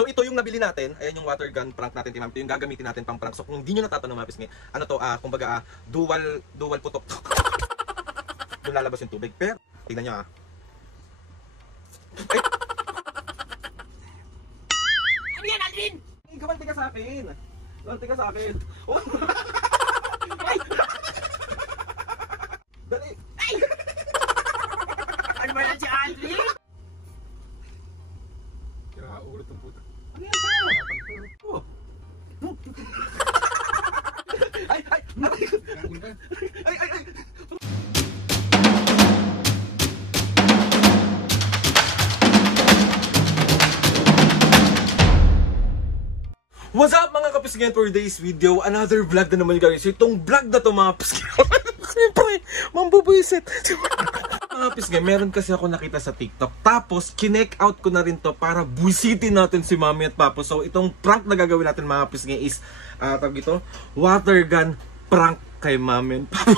So ito yung nabili natin, ayan yung water gun prank natin, Team Mami. Ito yung gagamitin natin pang prank. So kung hindi nyo natatanong mga pisngi, ano to, kumbaga dual putok. Doon lalabas yung tubig. Pero, tingnan nyo Ay! Ano yan, Aldrin? Gawanti ka sa akin. Gawanti ka sa akin. Oh. Ay! Dali! Ay! Ano ba yan si Aldrin? Ulo itong puta. Ano yan ka? Oh. Ay! Ay! Ay! Ay! Ay! What's up mga kapisgen, for today's video, another vlog na naman guys. Itong vlog na to mga kapisgen, siyempre, mambubuisit. Mga kapisgen, meron kasi ako nakita sa TikTok. Tapos, kinek out ko na rin to para buisitin natin si Mami at Papo. So, itong prank na gagawin natin mga kapisgen is, tawag ito, water gun prank kay Mami at Papo.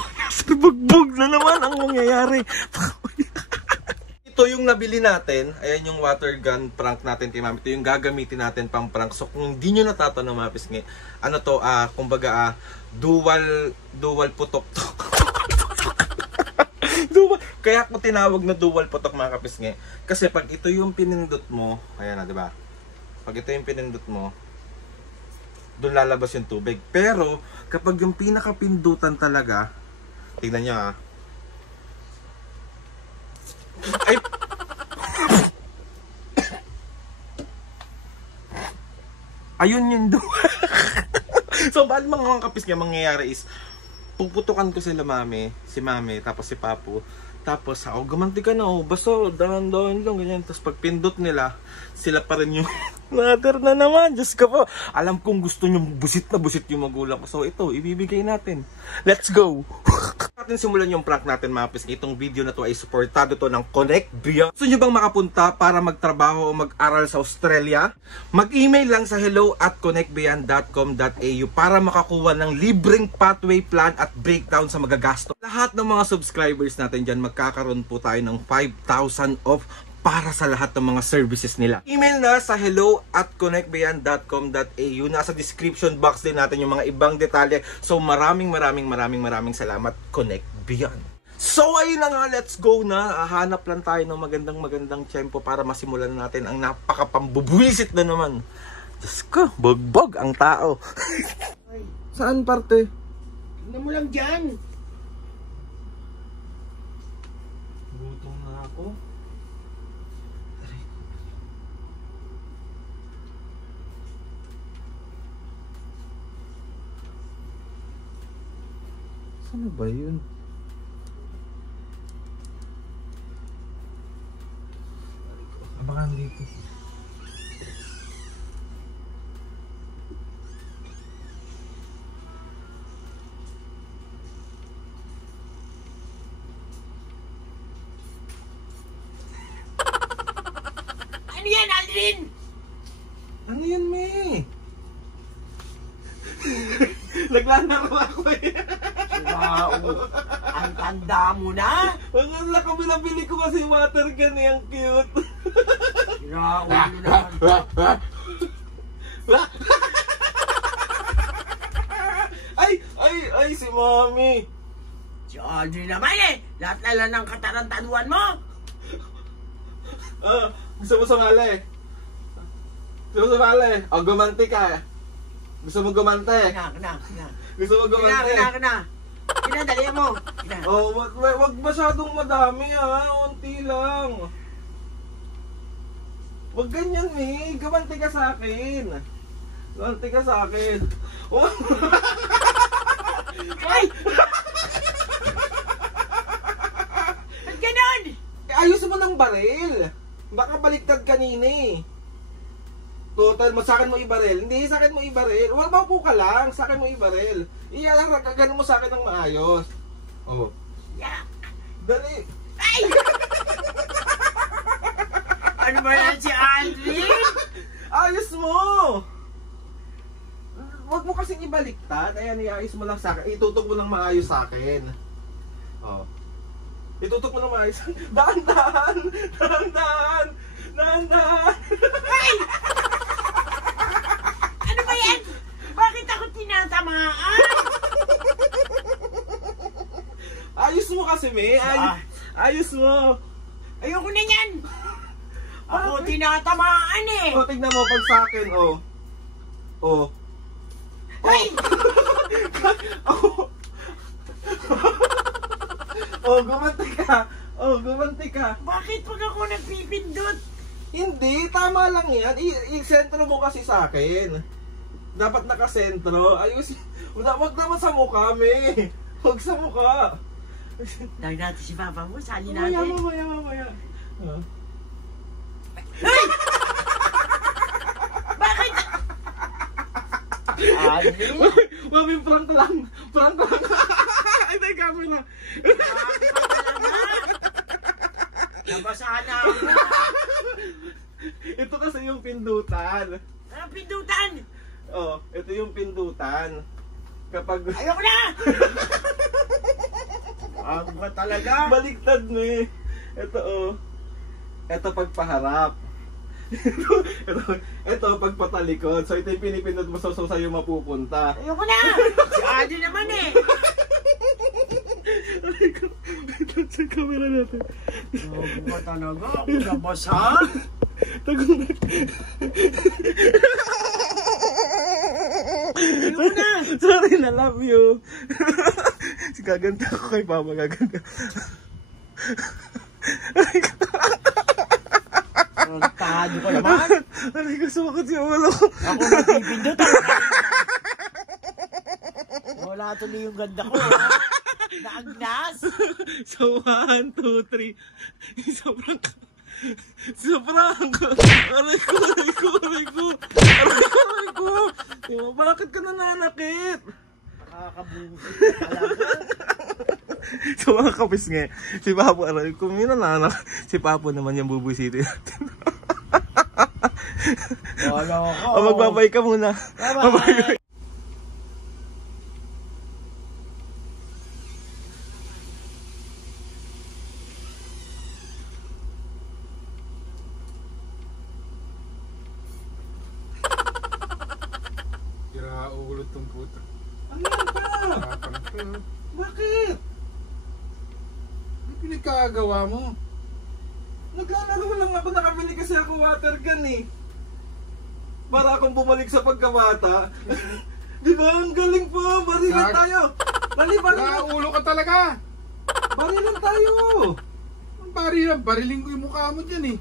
Bugbog na naman ang mangyayari. Ito yung nabili natin, ayan yung water gun prank natin kay Mami. Ito yung gagamitin natin pang prank. So kung hindi nyo natatanong mga pisngi, ano to, kumbaga dual putok to. Kaya ako tinawag na dual putok mga kapisngi. Kasi pag ito yung pinindot mo, ayan na, di ba? Pag ito yung pinindot mo, doon lalabas yung tubig. Pero kapag yung pinakapindutan talaga, tignan nyo ay! Ayun yun doon. So, bali mga kapis nga mangyayari is, puputukan ko sila si Mami, tapos si Papo. Tapos, gumanti ka na, basta dahan-dahan lang, ganyan. Tapos, pag pindot nila, sila pa rin yung mother na naman. Diyos ka po. Alam kong gusto nyo busit na busit yung magulang ko. So, ito, ibibigay natin. Let's go! Natin simulan yung prank natin mga pisngi. Itong video na to ay supportado to ng Connect Beyond. Gusto nyo bang makapunta para magtrabaho o mag-aral sa Australia? Mag-email lang sa hello@connectbeyond.com.au para makakuha ng libreng pathway plan at breakdown sa magagasto. Lahat ng mga subscribers natin dyan, magkakaroon po tayo ng 5,000 off para sa lahat ng mga services nila. Email na sa hello@connectbeyond.com.au. Nasa description box din natin yung mga ibang detalye. So maraming salamat, Connect Beyond. So ayun na nga, let's go na. Hanap lang tayo ng magandang tempo para masimulan natin ang napakapambubuisit na naman. Diyos ko, bugbog ang tao. Saan parte? Tignan mo lang dyan. Gutom na ako. Ano ba yun? Abangan dito. Ano yan, Aldrin? Ano yan, May? Naglalaro ako eh. Wow, ang tanda mo na. Ang nabili ko kasi water gun eh, ang cute. Wow, naman. Ay, si Mami. Si Aldrin naman eh. Lahat ng katarantaduan mo. Gusto mo sumali? Gumanti ka. Gusto mo gumante? Kina. Gusto mo gumante? Kina, dali mo. Kina. Wag masyadong madami unti lang. Wag ganyan gumante ka sa akin. Ay! Ba't ganon? Ayos mo ng baril. Baka baliktad kanina eh. Total, sa akin mo ibaril. Hindi, sa akin mo ibaril. Wala ba po ka lang? Sa akin mo ibaril. Ganun mo sa akin ng maayos. Oh. Yeah. Dali. Ay! Ano ba yan si Aldrin? Ayos mo! Huwag mo kasing ibaliktad. Ayan, iayos mo lang sa akin. Itutok mo lang maayos sa akin. Oh. Itutok mo lang maayos. Dahan-dahan! Ay! kasi, me. Ayos mo. Ayoko na yan. Ako tinatamaan eh. O, tignan mo pag sa akin, oh. Oh. Ay! Oh, gumanti ka. Oh, gumanti ka. Bakit pag ako nagpipindot? Hindi, tama lang yan. I-sentro mo kasi sa akin. Dapat nakasentro. Ayos. Wag naman sa mukha, me. Wag sa mukha. Tawag natin si Papa mo, sali Mamaya, natin. mamaya. Ay! Bakit? Adi? Mami, prank lang. Prank lang. Ay, may camera. Bakit ba talaga? Nabasahan na ako. Ito kasi yung pindutan. Anong pindutan? Oh, ito yung pindutan. Kapag Ayoko na! Ako ba talaga? baliktad mo eh. Ito oh. Ito pagpaharap. ito pagpatalikod. So ito yung pinipindot mo so sa'yo mapupunta. Ayoko na! Si Adi naman eh! Sa camera natin. Ako ba talaga? Ako nabasahan? Tagong Ayoko na! Sorry na, love you. Gaganda ako kay Papa, gaganda. Tado ko naman. Aray ko, sumakot yung ulo ko. Ako magpipindot. Wala tuloy yung ganda ko. Naagnas. So, 1, 2, 3. Sobrang... Aray ko. Diba, bakit ka nananakit? Nakakabusit talaga. So mga kapis nga, si Papo, aray ko, may nananak. Si Papo naman yung bubusiti natin. Wala ko. O, magbabay ka muna. Bye-bye. Ulo tong puto. Ano ka? Bakit? Ano pinagkagawa mo? Naglalaro lang ako, nakabili kasi ako water gun eh. Para akong bumalik sa pagkabata. Di ba? Ang galing po. Barilan tayo. Dali, barilan. Ulo ka talaga. Barilan tayo. Bariling ko yung mukha mo dyan eh.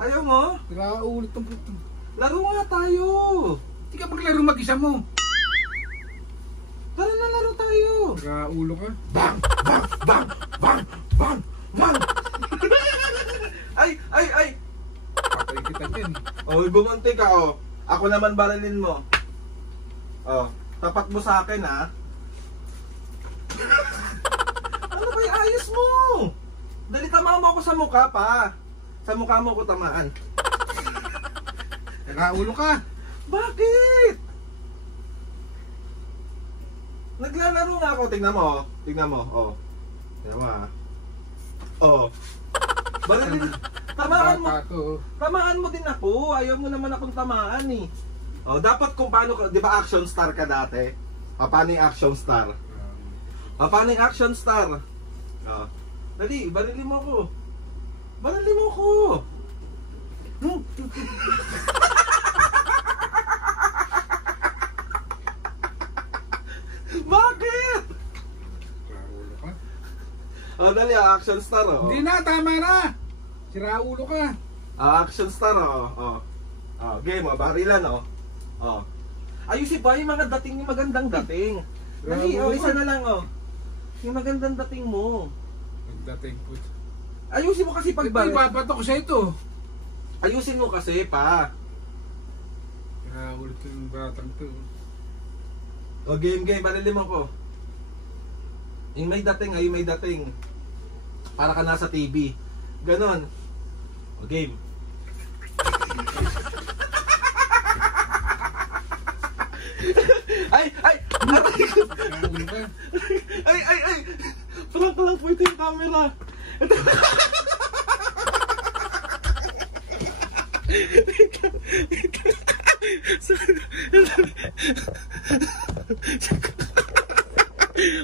Ayaw mo? Ulo tong puto. Laro nga tayo. Hindi ka maglaro mag-isa mo. Tara na, laro tayo. Ulo ka. Bang! Ay! Patay kita dyan. Oh, gumanti ka oh. Ako naman barilin mo. Oh, tapat mo sa akin ha. Ano ba yung ayos mo? Dali, tamaan mo ako sa mukha pa. Sa mukha mo ako tamaan. Ulo ka. Bakit? Naglalaro nga ako. Tingnan mo. Tingnan mo. Oh. Tingnan mo ha. Oh. Barilin. Tamaan mo. Bata ko. Tamaan mo din ako. Ayaw mo naman akong tamaan eh. Oh, dapat kung paano ka, 'di ba action star ka dati? Paano yung action star? Paano yung action star? Oh. Dali, barilin mo ako. Barilin mo ako. Bakit? Ulo ka. Oh, dali, action star oh. Hindi na, tama na. Ulo ka. Action star oh. Oh, game oh, barilan oh. Oh. Ayusin ba yung mga dating, yung magandang dating? Dali, oh, isa na lang oh. Yung magandang dating mo. Magdating po. Ayusin mo kasi pag Ito, ibabato ko sa ito. Ayusin mo kasi pa. Ulo yung batang to. O game, barilin mo ko. Yung may dating ay may dating. Para ka nasa TV. Ganon. O game. Ay! Aray ko! Ulo ka. Ay! Prank lang po ito yung camera.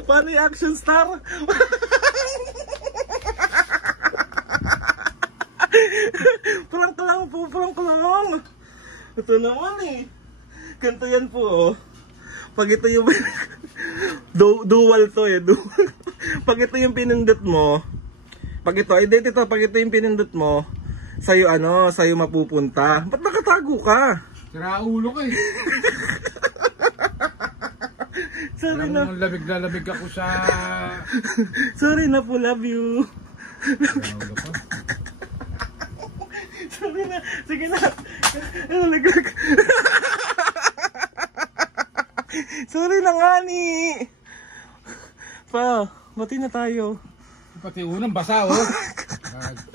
Paano yung action star? naman. Ito naman eh. Ganito yan po oh. Pag ito yung dual to eh. Pag ito yung pinindot mo, pag ito yung pinindot mo, sa'yo sa'yo mapupunta. Ba't nakatago ka? Sira ulo ka eh. Sorry na. Lamig na lamig ako sa... Sorry na po, love you. Sira ulo ka. Sorry na. Sige na. Nalaglag. Sorry na nga ni. Pa, bati na tayo. Pati unang basa oh.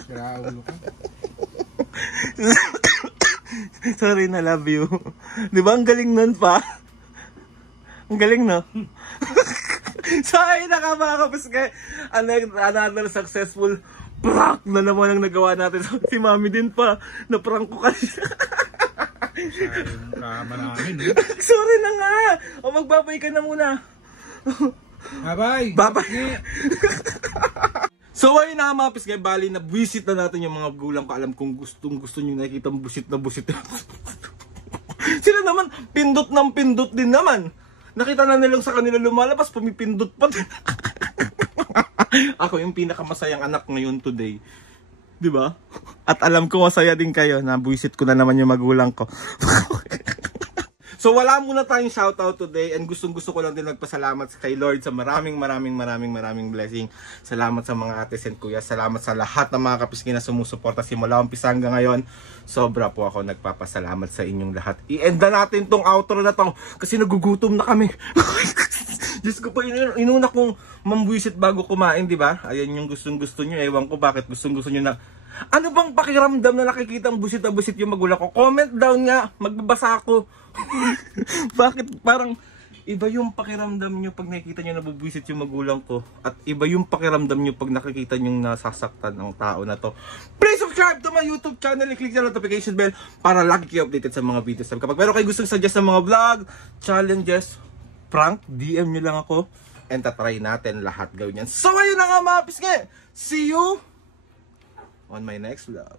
Sira ulo ka. Sorry na, love you. Di ba ang galing nun pa? Ang galing no? So ayun na nga mga kapiskay. Another successful prank na naman ang nagawa natin. Si mami din pa. Na-prank ko kasi. Sayang kama namin eh. Sorry na nga. O magbabay ka na muna. Bye-bye. Bye-bye. So ayun na mga piskay, bali na visit na natin yung mga gulang ko. Alam kong gusto nyo nakikita busit na busit. Sila naman pindot ng pindot din naman. Nakita na nilang sa kanila lumalabas, pumipindot pa din. Ako yung pinakamasayang anak ngayon today. Diba? At alam ko masaya din kayo. Nabuisit ko na naman yung magulang ko. So wala muna tayong shoutout today and gustong gusto ko lang din magpasalamat kay Lord sa maraming blessing. Salamat sa mga ates and kuya. Salamat sa lahat ng mga kapiskin na sumusuporta simula umpisa hanggang ngayon. Sobra po ako nagpapasalamat sa inyong lahat. I-end na natin tong outro na to kasi nagugutom na kami. Diyos ko pa, inuna kong mambuisit bago kumain, di ba? Ayan yung gustong gusto nyo. Ewan ko bakit gustong gusto nyo na... Ano bang pakiramdam na nakikita ang busit na busit yung magulang ko? Comment down nga, magbabasa ako. Bakit parang iba yung pakiramdam nyo pag nakikita nyo nabubuisit yung magulang ko? At iba yung pakiramdam nyo pag nakikita nyo nasasaktan ng tao na to. Please subscribe to my YouTube channel and click the notification bell para lagi kayo updated sa mga videos. Kapag meron kayo gustong suggest ng mga vlog, challenges, prank, DM nyo lang ako and tatry natin lahat gawin yan. So ayun na nga mga pisngi! See you on my next vlog.